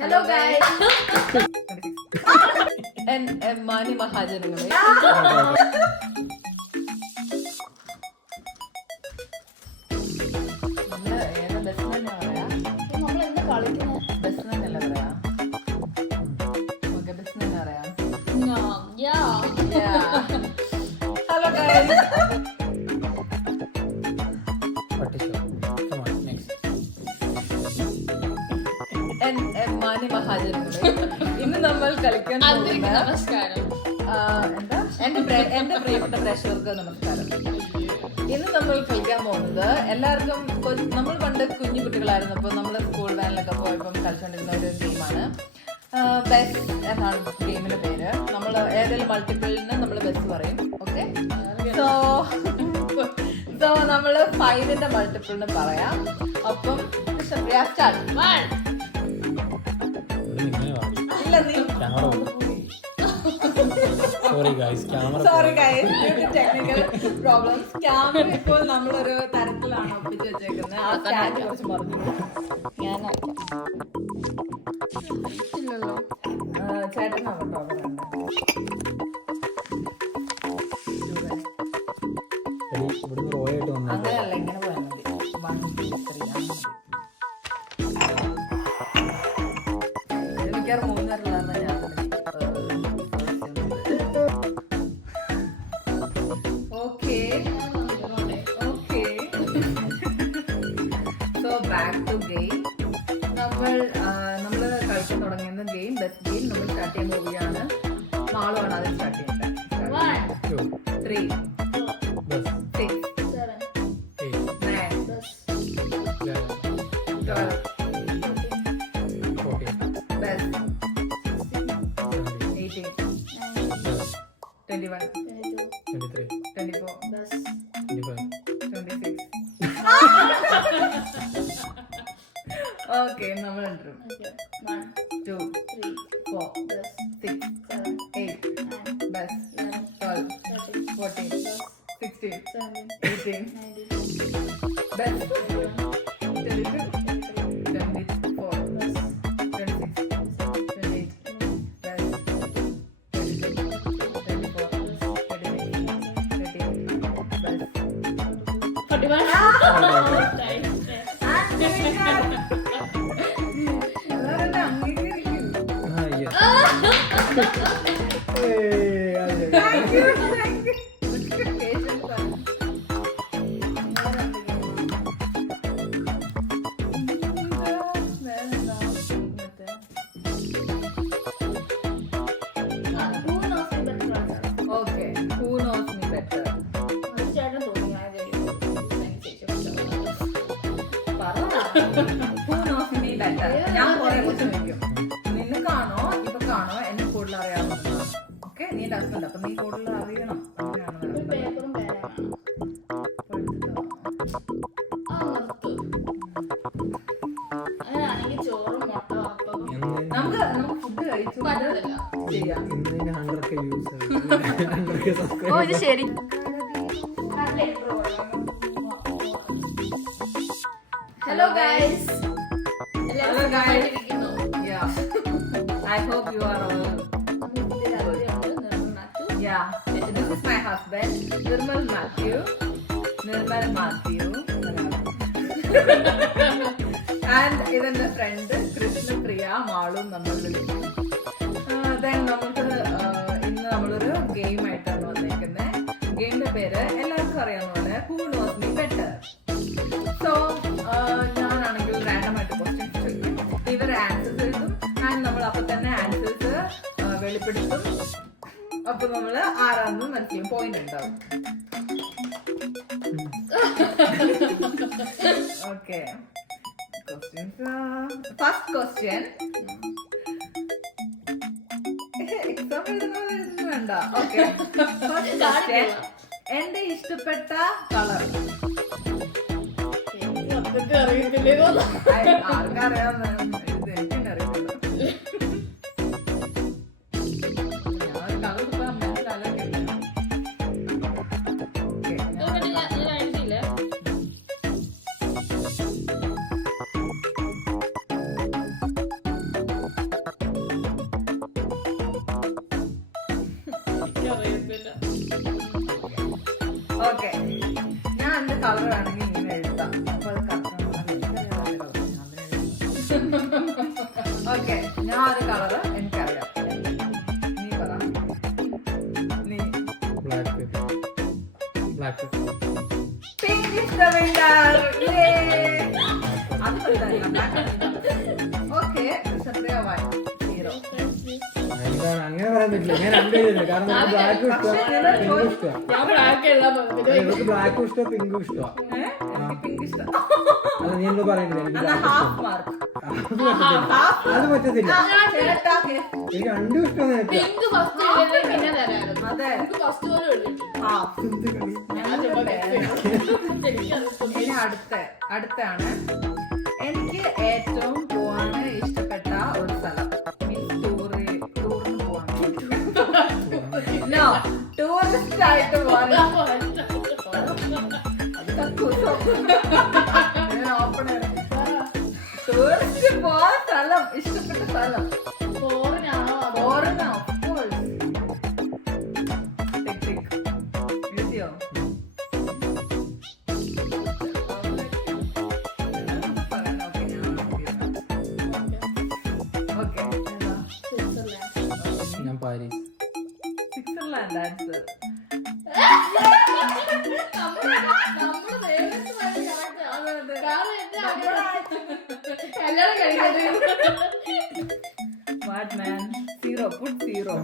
Hello guys മാന്യ മഹാജനങ്ങളെ, ഏതാ best തന്നെ പറയാ? നമ്മൾ എന്താ കളിക്കുന്നത്? ബെസ്റ്റ് തന്നെയല്ല പറയാ? ഓക്കെ, ബെസ്റ്റ് തന്നെ പറയാം. ഹലോ ഗൈസ്, മാന്യ മഹാജനങ്ങളെ, ഇന്ന് നമ്മൾ കളിക്കാൻ നമസ്കാരം. എന്താ എന്റെ പ്രിയപ്പെട്ട പ്രേക്ഷകർക്ക് നമസ്കാരം. ഇന്ന് നമ്മൾ കളിക്കാൻ പോകുന്നത് എല്ലാവർക്കും നമ്മൾ പണ്ട് കുഞ്ഞു കുട്ടികളായിരുന്നപ്പോൾ നമ്മൾ സ്കൂൾ വാനിലൊക്കെ പോയപ്പോൾ കളിച്ചുകൊണ്ടിരുന്ന ഒരു ഗെയിമാണ്. ബെസ്റ്റ് എന്നാണ് ഗെയിമിന്റെ പേര്. നമ്മൾ ഏതെങ്കിലും മൾട്ടിപ്പിളിന് നമ്മൾ ബെസ്റ്റ് പറയും. ഓക്കെ, സോ നമ്മൾ 5ന്റെ മൾട്ടിപ്പിളിന് പറയാം. അപ്പം start. Sorry guys, technical problems. Camera ഇപ്പോൾ നമ്മളൊരു തരത്തിലാണ് ഒപ്പിച്ച് വെച്ചേക്കുന്നത്. ആ സ്റ്റാൻഡ് കുറച്ച് മറന്നു. ചേട്ടനാണ് കേട്ടോ അങ്ങനെയല്ല, ഇങ്ങനെ പോയാൽ മതി. 1 2 3 എനിക്കാറ് 3 പേരുള്ളതാണ് ഞാൻ. Back to game. നമ്മൾ കളിക്കാൻ തുടങ്ങുന്ന ഗെയിം ബെസ്റ്റ് ഗെയിം നമ്മൾ സ്റ്റാർട്ട് ചെയ്യാൻ പോവുകയാണ്. മാളുമാണ് ആദ്യം സ്റ്റാർട്ട് ചെയ്യേണ്ടത്. 1 2 3 6 7 8 9 10 12 14 best 18 21 23 24 best 25 26 ഓക്കെ, നമ്മൾ 1 2 3 4 6 7 8 9 12 14 16 18 best 22 24 26 28 best 26 24 38 best Okay, who knows me better? Who knows me better? ഞാൻ കുറെ കുറിച്ച് ചോദിക്കും. നിനക്കാണോ ഇപ്പൊ കാണോ എന്നെ കൂടുതൽ അറിയാവുന്നതാണ്? ഓക്കെ, നീ ഹസ്ബൻഡ്, അപ്പൊ നീ കൂടുതൽ അറിയണം. നമുക്ക് ഫുഡ് കഴിച്ചു ചെയ്യാം. ശരി. Hello guys. Hello guys. Yeah. I hope you are all good. Yeah. This is my husband, Nirmal Matthew. And ഇതെന്റെ ഫ്രണ്ട് കൃഷ്ണപ്രിയ, മാളും നമ്മൾ വിളിക്കും. Then നമുക്ക് ഇന്ന് നമ്മളൊരു ഗെയിം ആയിട്ടാണ് വന്നേക്കുന്നത്. ഗെയിമിന്റെ പേര് എല്ലാവർക്കും അറിയാവുന്ന പോലെ Who knows me better. So ഞാനാണെങ്കിൽ റാൻഡം ആയിട്ട് ക്വസ്റ്റ്യൻസ് ചോദിക്കും, ഇവർ ആൻസേഴ്സ് എഴുതും. ആൻഡ് നമ്മൾ അപ്പൊ തന്നെ ആൻസേഴ്സ് വെളിപ്പെടുത്തും. അപ്പൊ നമ്മൾ ആരാണെന്ന് മനസ്സിലാക്കും, പോയിന്റ് ഉണ്ടാവും. Okay, first question. എക്സാം എഴുതുന്നത് വേണ്ട. Okay, first question. എന്റെ ഇഷ്ടപ്പെട്ട കളർ. ആർക്കറിയാവുന്ന എനിക്കെന്നെ അറിയില്ല. ഞാൻ കളർ മനസ്സിലാക്കില്ല. ഓക്കെ, ഓക്കെ, ഞാൻ എന്റെ കളർ വേണമെങ്കിൽ ഇങ്ങനെ എഴുതാം. അപ്പൊ അത് ഓക്കെ, ഞാൻ ഒരു കളറ് എനിക്കറിയാം. നീ പറ. നീ പിങ്ക് ഇഷ്ടമില്ല. അത് ഓക്കെ, സപ്രിയ വൈ 0. അങ്ങനെ പറയാൻ പറ്റില്ല. ഞാൻ രണ്ട് എഴുതുന്നില്ല. കാരണം ബ്ലാക്കും ഇഷ്ടമാണ്, പിങ്കും ഇഷ്ടമാണ്. ബ്ലാക്കും ഇഷ്ടം, പിങ്കും ഇഷ്ടമാണ്. പിങ്ക് ഇഷ്ടം. അത് നീ ഒന്നും പറയുന്നില്ല. Half mark. അത് പറ്റത്തില്ല. ചേട്ടാ, എനിക്ക് രണ്ടും ഇഷ്ടമാണ്. അതെ ഹാഫ്. ഇനി അടുത്താണ് എനിക്ക് ഏറ്റവും പോവാൻ ഇഷ്ടപ്പെട്ട ഒരു സ്ഥലം. മീൻസ് ടൂറിന് പോവാൻ, ടൂറിസ്റ്റ് ആയിട്ട് പോവാൻ. ടൂറിസ്റ്റ് പോവാൻ സ്ഥലം, ഇഷ്ടപ്പെട്ട സ്ഥലം. ഫോറിനോ? എഴുതിയോ? ഞാൻ Paris. Switzerland answer. What man? 0. Put 0.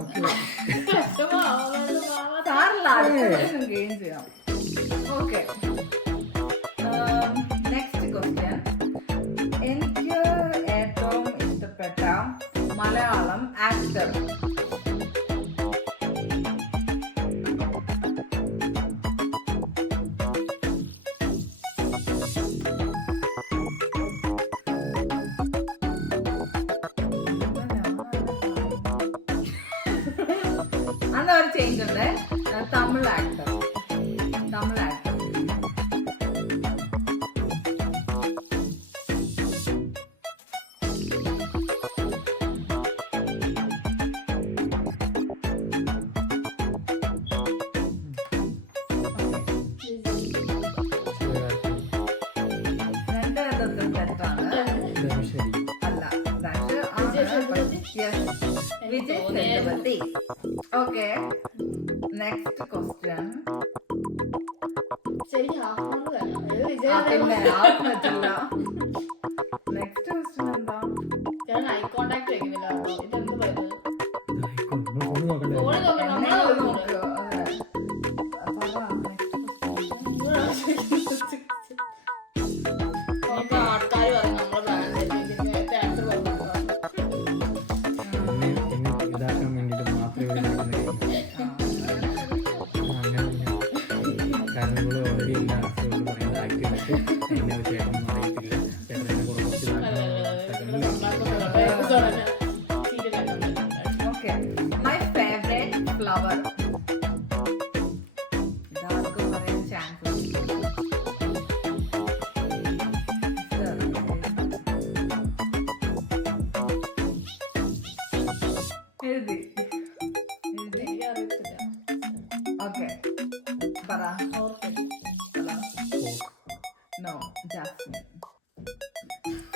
Gain ചെയ്യാം. Okay. Next question. എനിക്ക് ഏറ്റവും ഇഷ്ടപ്പെട്ട മലയാളം ആക്ടർ. അന്ന് ഒരു ചേഞ്ച് ഉണ്ട്. തമിഴ് ആക്ടർ. രണ്ട് വിധത്തിൽ തെറ്റാണ്. അല്ല, Vijay Sethupathi. Okay, next question. പറ്റില്ല. നെക്സ്റ്റ് ക്വസ്റ്റ്യൻ എന്താ? ഐ കോണ്ടാക്ട് വെക്കുന്നില്ല. ഇതെന്ത് പറയുന്നത്? നോക്ക്. ആൾക്കാർ പറയും നമ്മളെ നേരത്തെ ആൻസർ പറഞ്ഞു. ഇതാക്കാൻ വേണ്ടിട്ട് മാത്രമേ കാരണം ഇവിടെ ഓൾറെഡി എല്ലാ ആൻസറുകളും പറയുന്നത് ആക്റ്റീവായിട്ട് എന്നെ ചേട്ടനൊന്നും അറിയത്തില്ല. ചേട്ടനെ കുറച്ച് ഓക്കെ, മൈ ഫേവറേറ്റ് ഫ്ലവർ. ഇതാർക്കും പറയാൻ ചാൻസ് എഴുതി. ഓക്കെ, പറ. No, jasmine.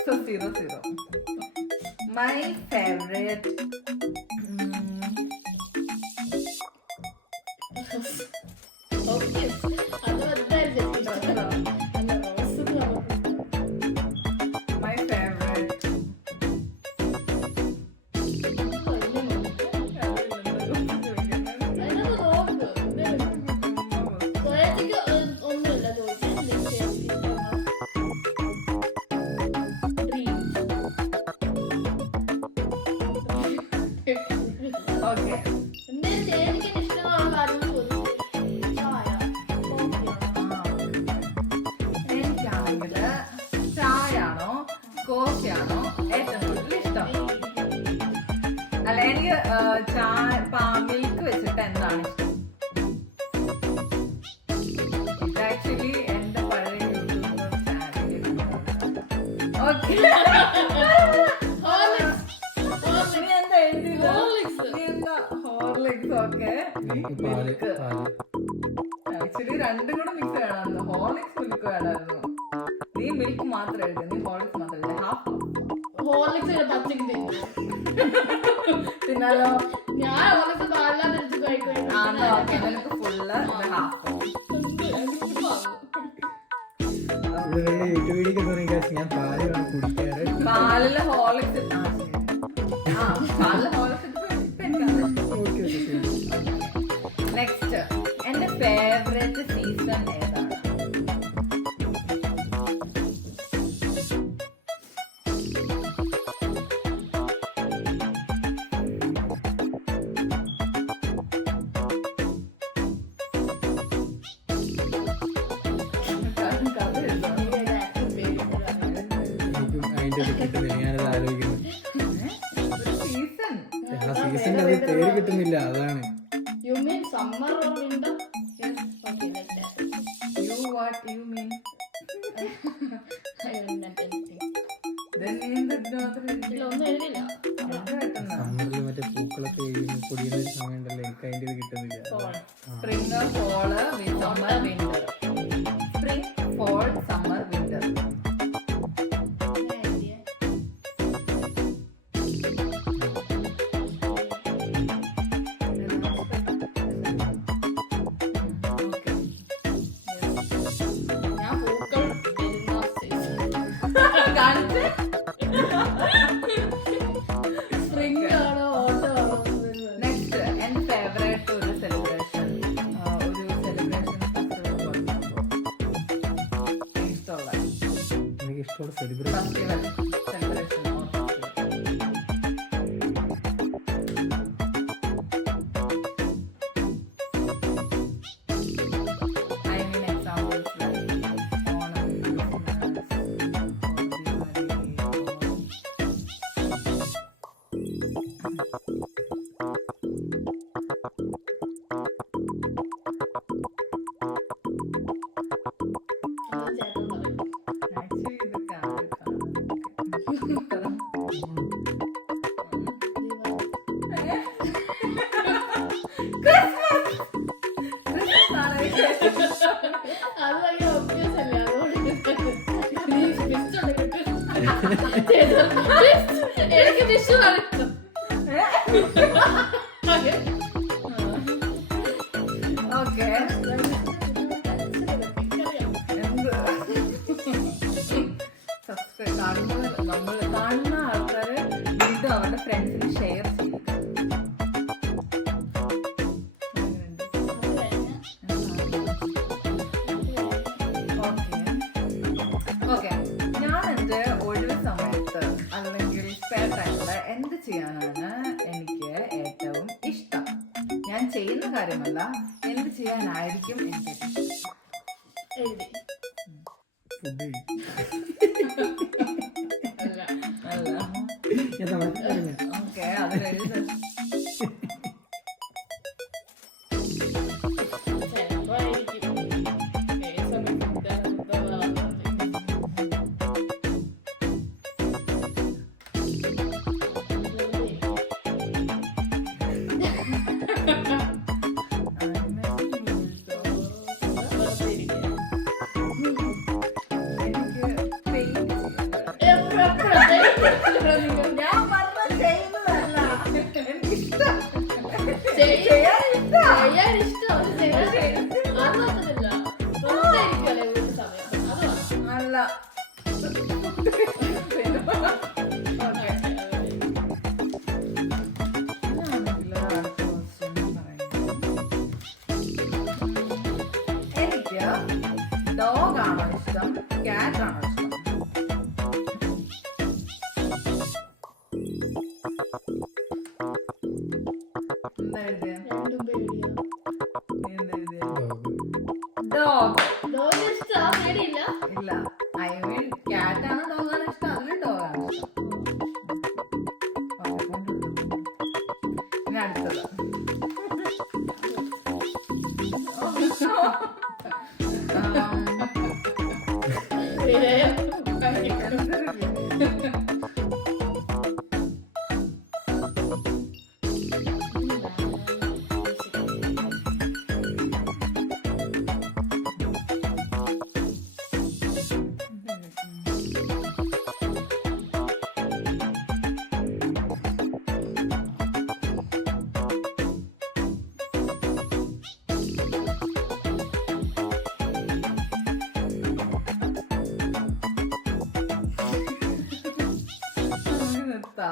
So 0-0. My favorite my favorite okay. എനിക്കാണെങ്കിൽ ചായയാണോ കോഫിയാണോ ഏറ്റവും കൂടുതൽ ഇഷ്ടം? അല്ല, എനിക്ക് ചായ മിൽക്ക് വെച്ചിട്ട് എന്താണ് ഇഷ്ടം? ഇത് ആക്ച്വലി എന്റെ പഴയ യൂട്യൂബ് ചാനലിൽ. ഓക്കെ, നീ എന്താ എഴുതിയില്ല? നീ എന്താ ഹോർലിക്സ് ഓക്കെ. പാല് പാല് ആക്ച്വലി രണ്ടും കൂടെ മിക്സ് വേണമായിരുന്നു. ഹോർലിക്സ് മിൽക്ക് വേണമായിരുന്നു. നീ മിൽക്ക് മാത്രം എഴുതി, നീ ഹോർലിക്സ് മാത്രം എഴുതി. ഹാഫ് ഹോർലിക്സ് പച്ചക്ക് തിന്നു. തിന്നാലോ? ഞാൻ ഹോർലിക്സ് പാലില്ലാതെ എടുത്ത് കഴിക്കും. ആണോ? ഓക്കെ, നിനക്ക് ഫുള്ള് ഹാഫ്. യൂട്യൂബ് വീഡിയോ ഞാൻ പാല് വേണം കുടിക്കാറ്. പാലില് ഹോർലിക്സ് പാലില് ഹോർലിക്സ്. നെക്സ്റ്റ്, എന്റെ ഫേവറേറ്റ് സീസൺ ഏതാണ്? ഞാനത് ആലോചിക്കുന്നു. സീസൺ ആ സീസണിന്റെ അത് പേര് കിട്ടുന്നില്ല, അതാണ്. You mean summer or winter? Yes. Okay, like that. What you mean? I don't know anything. Then in the ഒന്നും എഴുതില്ല. സമ്മറിൽ മറ്റേ പൂക്കളൊക്കെ പൊടിയുന്ന ഒരു സമയം ഉണ്ടല്ലോ, എനിക്ക് അതിന്റെ ഇത് കിട്ടുന്നില്ല. Spring, fall, summer, winter. Spring, fall, summer, winter. Next, എന്റെ ഫേവറേറ്റ് ഒരു സെലിബ്രേഷൻ ഇഷ്ടമുള്ള എനിക്ക് ഇഷ്ടമുള്ള celebration festival celebration. I mean examples Onam, actually ഇതൊക്കെ അത് ഭയങ്കര obvious അല്ലേ? അതുകൊണ്ട് എനിക്ക് വിഷു കളിക്കും. ഓക്കെ. സബ്സ്ക്രൈബ് നമ്മൾ കാണുന്ന ആൾക്കാര് വീണ്ടും അവരുടെ ഫ്രണ്ട്സിന് ഷെയർ ചെയ്യും. ഓക്കെ, ഞാൻ എൻ്റെ ഒഴിവ് സമയത്ത് അല്ലെങ്കിൽ സ്പെയർ ടൈമില് എന്ത് ചെയ്യാനാണ് എനിക്ക് ഏറ്റവും ഇഷ്ടം? ഞാൻ ചെയ്യുന്ന കാര്യമല്ല, എന്ത് ചെയ്യാനായിരിക്കും എനിക്ക് എഴുതി. ഫുഡ് അല്ല. അല്ല. ഓക്കെ, അതിലെഴുത്. ചിലപ്പോ ആയിരിക്കും. ഏത് സമയത്ത് ഞാൻ പറഞ്ഞ ചെയ്യുന്നതല്ല, എനിക്കിഷ്ടം. ചെയ്യാൻ ഇഷ്ടം. അതൊന്നുമില്ല. പുറത്തായിരിക്കുമല്ലേ വീട്ടിൽ സമയം. അത് വേണം. അല്ല. എനിക്ക് ഡോഗ് ആണോ ഇഷ്ടം, ക്യാറ്റ് ആണോ ഇഷ്ടം? എന്താ എഴുതിയ? രണ്ടും പേടിയാ. എന്താ എഴുതിയ? ഡോഗ്. ഡോഗ് ഇഷ്ടാ? പേടിയില്ല? ഇല്ല, ഐ മീൻ ക്യാറ്റ് ആണോ ഡോഗാണോ ഇഷ്ടം? അതിലും ഡോഗാണ് ഇഷ്ടം. ഇനി അടുത്തത്.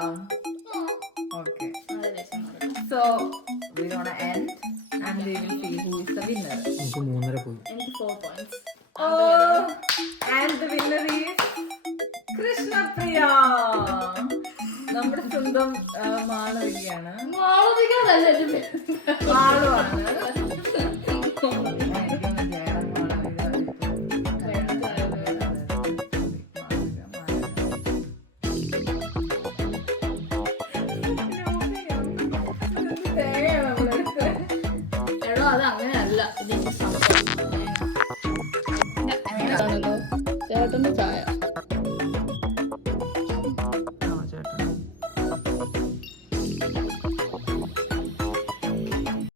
Okay. അത് രസമാണ്. So we're gonna end and we will see who is the winner. നമുക്ക് 3.5 പോയി. എനിക്ക് 4 points. Oh, and the winner is Krishna Priya. നമ്മുടെ സ്വന്തം മാളവികയാണ്. മാളവികയല്ല എൻ്റെ പേര്. മാളുവാണ്. എടോ അത് അങ്ങനെയല്ല ഇതിന്റെ സംഭവം. ചേട്ടന്റെ ചായ